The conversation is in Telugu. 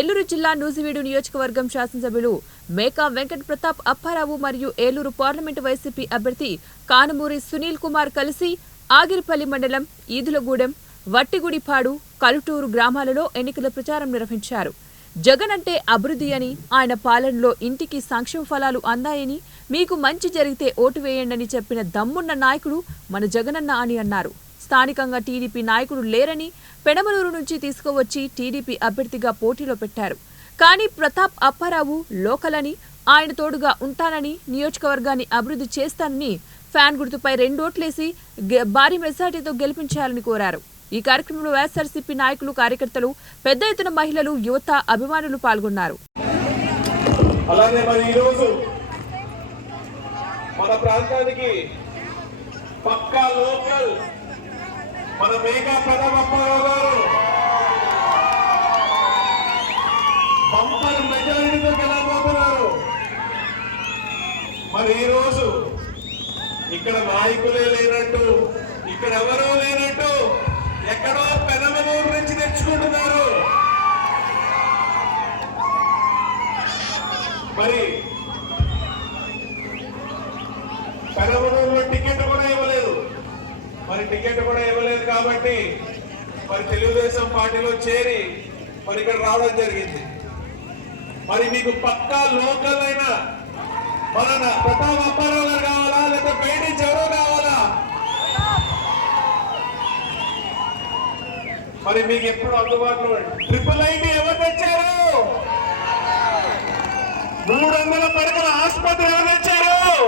ఏలూరు జిల్లా నూజివీడు నియోజకవర్గం శాసనసభ్యులు మేకా వెంకట ప్రతాప్ అప్పారావు మరియు ఏలూరు పార్లమెంటు వైసీపీ అభ్యర్థి కానుమూరి సునీల్ కుమార్ కలిసి ఆగిరిపల్లి మండలం ఈదులగూడెం, వట్టిగుడిపాడు, కలుటూరు గ్రామాలలో ఎన్నికల ప్రచారం నిర్వహించారు. జగన్ అంటే అభివృద్ధి అని, ఆయన పాలనలో ఇంటికి సంక్షేమ ఫలాలు అందాయని, మీకు మంచి జరిగితే ఓటు వేయండని చెప్పిన దమ్మున్న నాయకుడు మన జగనన్న అని అన్నారు. స్థానికంగా టీడీపీ నాయకుడు లేరని పెనమలూరు నుంచి తీసుకువచ్చి టీడీపీ అభ్యర్థిగా పోటీలో పెట్టారు. కానీ ప్రతాప్ అప్పారావు లోకల్ అని, ఆయన తోడుగా ఉంటానని, నియోజకవర్గాన్ని అభివృద్ధి చేస్తానని ఫ్యాన్ గుర్తుపై 2 ఓట్లేసి భారీ మెజార్టీతో గెలిపించాలని కోరారు. ఈ కార్యక్రమంలో వైఎస్ఆర్సీపీ నాయకులు, కార్యకర్తలు, పెద్ద ఎత్తున మహిళలు, యువత, అభిమానులు పాల్గొన్నారు. అలానే మరి ఈరోజు మన ప్రాంతానికి పక్కా లోకల్ మన మేఘా ప్రతాప్ అప్పారావు గారు బంపర్ మెజారిటీతో గెలవబోతున్నారు. మరి ఈరోజు ఇక్కడ నాయకులే లేనట్టు, ఇక్కడ ఎవరూ లేనట్టు, ఎక్కడో పెనమలూరు నుంచి తెచ్చుకుంటున్నారు. మరి పెనమలూరులో టికెట్ కూడా ఇవ్వలేదు. కాబట్టి మరి తెలుగుదేశం పార్టీలో చేరి మరి ఇక్కడ రావడం జరిగింది. మరి మీకు పక్కా లోకల్ అయిన మన ప్రతాప్ అప్పారావు గారు కావాలా, లేకపోతే బయట నుంచి ఎవరో కావాలా? మరి మీకు ఎప్పుడు అందుబాటులో IIIT ఎవరు తెచ్చారు? 300 పడకల ఆసుపత్రి ఎవరు తెచ్చారు?